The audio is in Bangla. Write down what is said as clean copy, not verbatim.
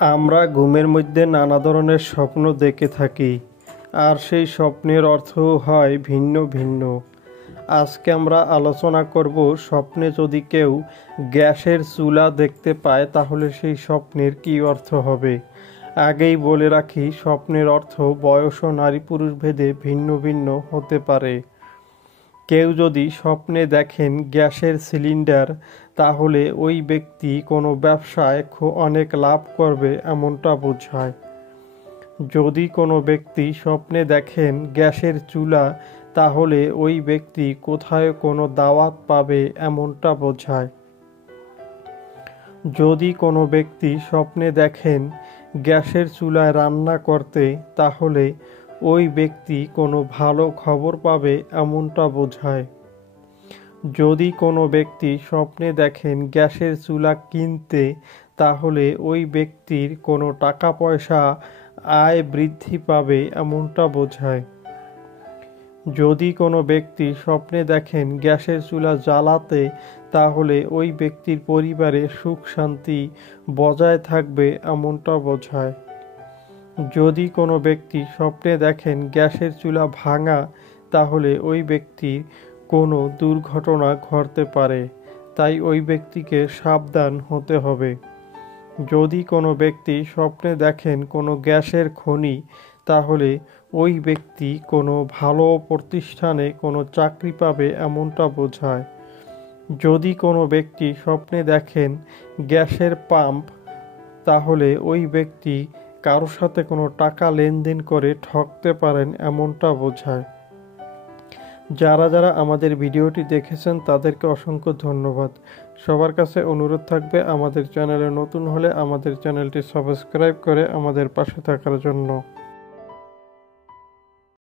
আমরা ঘুমের মধ্যে নানা ধরনের স্বপ্ন দেখে থাকি, আর সেই স্বপ্নের অর্থও হয় ভিন্ন ভিন্ন। আজকে আমরা আলোচনা করব, স্বপ্নে যদি কেউ গ্যাসের চুলা দেখতে পায় তাহলে সেই স্বপ্নের কী অর্থ হবে। আগেই বলে রাখি, স্বপ্নের অর্থ বয়স ও নারী পুরুষ ভেদে ভিন্ন ভিন্ন হতে পারে। কেউ যদি স্বপ্নে দেখেন গ্যাসের সিলিন্ডার, তাহলে ওই ব্যক্তি কোনো ব্যবসায় অনেক লাভ করবে এমনটা বোঝায়। যদি কোনো ব্যক্তি স্বপ্নে দেখেন গ্যাসের চুলা, তাহলে ওই ব্যক্তি কোথায় কোনো দাওয়াত পাবে এমনটা বোঝায়। যদি কোনো ব্যক্তি স্বপ্নে দেখেন গ্যাসের চুলায় রান্না করতে, তাহলে ওই ব্যক্তি কোনো ভালো খবর পাবে এমনটা বোঝায়। যদি কোনো ব্যক্তি স্বপ্নে দেখেন গ্যাসের চুলা কিনতে, তাহলে ওই ব্যক্তির কোনো টাকা পয়সা আয় বৃদ্ধি পাবে এমনটা বোঝায়। যদি কোনো ব্যক্তি স্বপ্নে দেখেন গ্যাসের চুলা জ্বালাতে, তাহলে ওই ব্যক্তির পরিবারে সুখ শান্তি বজায় থাকবে এমনটা বোঝায়। যদি কোনো ব্যক্তি স্বপ্নে দেখেন গ্যাসের চুলা ভাঙা, তাহলে ওই ব্যক্তির কোনো দুর্ঘটনা ঘটতে পারে, তাই ওই ব্যক্তিকে সাবধান হতে হবে। যদি কোনো ব্যক্তি স্বপ্নে দেখেন কোনো গ্যাসের খনি, তাহলে ওই ব্যক্তি কোনো ভালো প্রতিষ্ঠানে কোনো চাকরি পাবে এমনটা বোঝায়। যদি কোনো ব্যক্তি স্বপ্নে দেখেন গ্যাসের পাম্প, তাহলে ওই ব্যক্তি কারোর সাথে কোনো টাকা লেনদেন করে ঠকতে পারেন এমনটা বোঝায়। যারা যারা আমাদের ভিডিওটি দেখেছেন তাদেরকে অসংখ্য ধন্যবাদ। সবার কাছে অনুরোধ থাকবে, আমাদের চ্যানেলে নতুন হলে আমাদের চ্যানেলটি সাবস্ক্রাইব করে আমাদের পাশে থাকার জন্য।